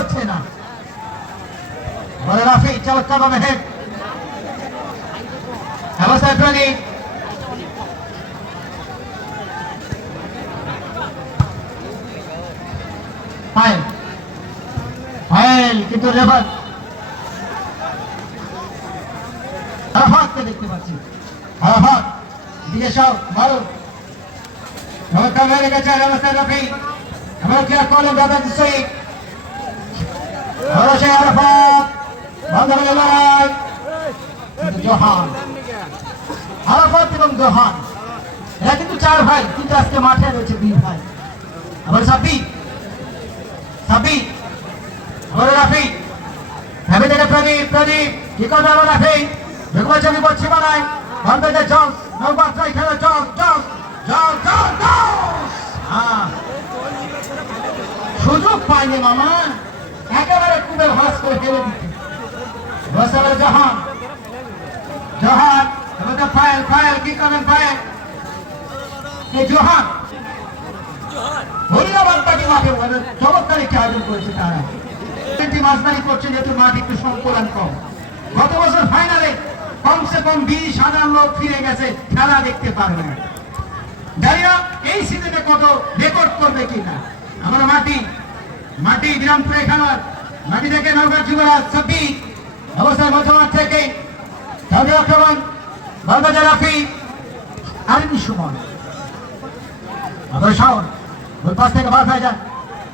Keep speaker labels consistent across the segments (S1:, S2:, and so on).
S1: হচ্ছে না। বলে রাফি চমৎকার ভাবে কিন্তু রেফার। দেখতে পাচ্ছি। আরাফাত দিকে সব মারো। চমৎকার গেছে অবস্থায় রাফি আমরা কি আর করলেন দাদা সৈক আরও সেই আরাফাত বন্ধ হয়ে লড়াই কিন্তু ভাই হ্যাঁ। সুযোগ পাইনি মামা। কুবে ভাস করে ফেলে দিতে বসাবে জাহান। জাহান এবার ফায়ার ফায়ার কি করবেন ফায়ার এই জোহান। হরিয়াবাদ পার্টি মাঠে বলে চমৎকার একটি আয়োজন করেছে তারা। একটি মাঝদারি করছে যেহেতু মাঠ একটু সংকুলন কম। গত বছর ফাইনালে কমসে কম বিশ, হাজার লোক ফিরে গেছে, খেলা দেখতে পারবে না। জানি না এই সিজনে কত রেকর্ড করবে কিনা? আমরা মাটি মাটি বিরামপুরে খেলোয়াড় মাটি থেকে নৌকার যুবরাজ সাব্বি অবস্থায় মধ্যমাঠ থেকে তবে আক্রমণ বালবাজার রাফি আরেকটি সুমন। আবার ওই পাশ থেকে বার হয়ে যায়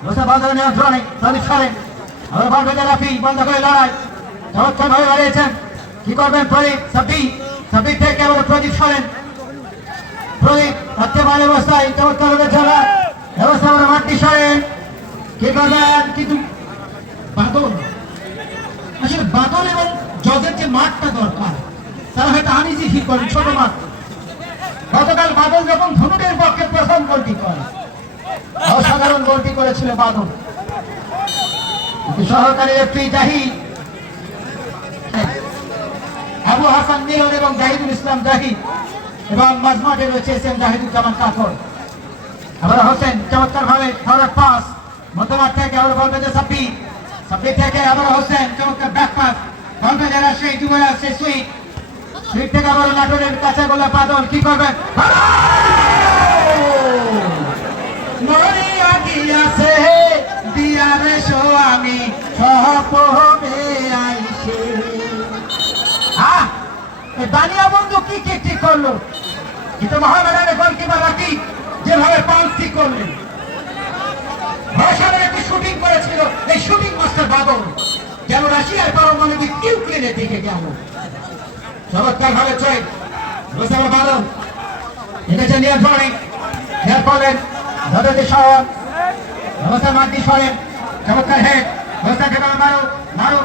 S1: বসে বাজারে নিয়ন্ত্রণে সলিড সরেন আবার বার রাফি বন্ধ করে লড়াই। চমৎকার ভাবে বাড়িয়েছেন কি করবেন প্রদীপ? সাব্বি সাব্বি থেকে আবার প্রদীপ সরেন। প্রদীপ থাকতে পারে অবস্থায় চমৎকার ভাবে চলা ব্যবস্থা আমরা মাঠটি সরেন। কি করবেন? কিন্তু বাদল। আসলে বাদল এবং জজের যে মাঠটা দরকার, তারা হয়তো আনিজি ঠিক করেন ছোট মাঠ। গতকাল বাদল যখন ধনুকের পক্ষে প্রথম গোলটি করে, অসাধারণ গোলটি করেছিল বাদল। সহকারী একটি জাহি আবু হাসান মিলন এবং জাহিদুল ইসলাম জাহিদ এবং মাঝমাঠে রয়েছে এস এম জাহিদুজ্জামান কাকর। আবার হোসেন চমৎকার ভাবে পাস, মধ্যমাঠ থেকে আবার বল পেতে সাব্বি সাব্বি থেকে আবার হোসেন চমৎকার ব্যাক পাস বল পেতে সেই যুবরাজ সেই সুইট। সুইট থেকে আবার নাটোরের কাছে গোলা বাদল কি করবেন মরিয়া গিয়াছে দিয়ারে আমি সহপমে আইছে এই দানিয়া বন্ধু কি কি ঠিক করল? কিন্তু মহামেডানের গোলকিপার রাকি যেভাবে পাঁচ ঠিক করলেন। ভাষার বাদল যেন রাশিয়ার পারমাণবিক ইউক্রেনের দিকে গেল চমৎকার ভাবে চয় বুঝতে বাদল। এনেছে নিয়ন্ত্রণে। করলেন ধরে শহর মাটি সরেন। চমৎকার হেড। ব্যবস্থা মারো মারো